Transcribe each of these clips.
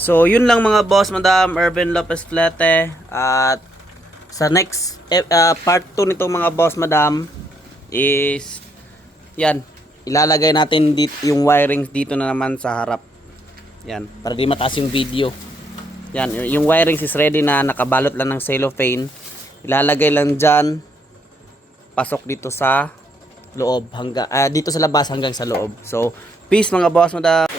So, yun lang mga boss, Madam Ervin Lopez Flete. At sa next part 2 nito mga boss, Madam, is yan, ilalagay natin dito yung wirings dito na naman sa harap. Yan, para di mataas yung video. Yan, yung wirings is ready na, nakabalot lang ng cellophane. Ilalagay lang dyan, pasok dito sa loob hanggang dito sa labas hanggang sa loob. So, peace mga boss, Madam.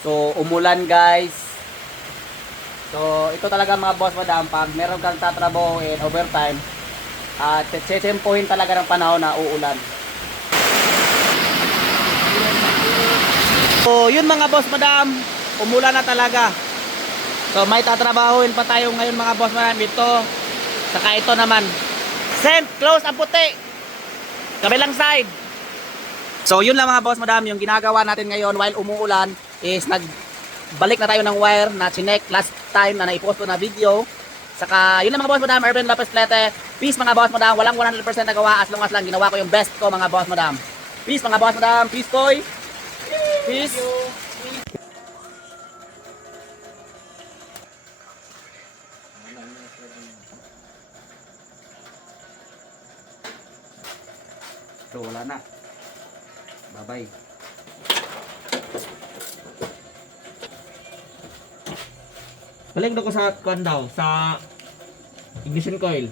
So, umulan guys. So, ito talaga mga boss, Madam, pag meron kang tatrabaho in overtime, at tsetsempohin talaga ng panahon na uulan. So, yun mga boss, Madam, umulan na talaga. So, may tatrabahuin pa tayo ngayon mga boss, Madam. Ito, saka ito naman. Send, close ang puti. Kabilang side. So, yun lang mga boss, Madam, yung ginagawa natin ngayon while umuulan is nagbalik na tayo ng wire na chinek last time na naipost ko na video. Saka yun lang mga boss, Madam, Ervin Lopez Flete. Peace mga boss, Madam. Walang 100% nagawa as long as lang ginawa ko yung best ko mga boss, Madam. Peace mga boss, Madam. Peace koy. Peace. So wala na. Bye-bye. Balik na ko sa kwan daw, sa ignition coil.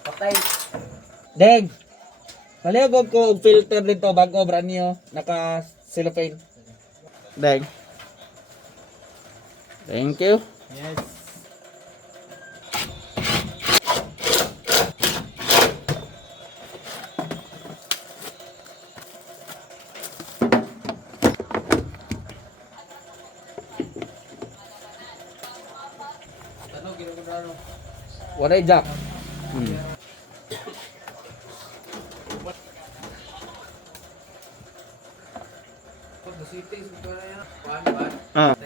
Patay. Deng. Balik ko og filter dito bago brand new, naka cellophane. Deng. Thank you. Yes. Wala jack. Pag the city, siguro yan. One. Ah.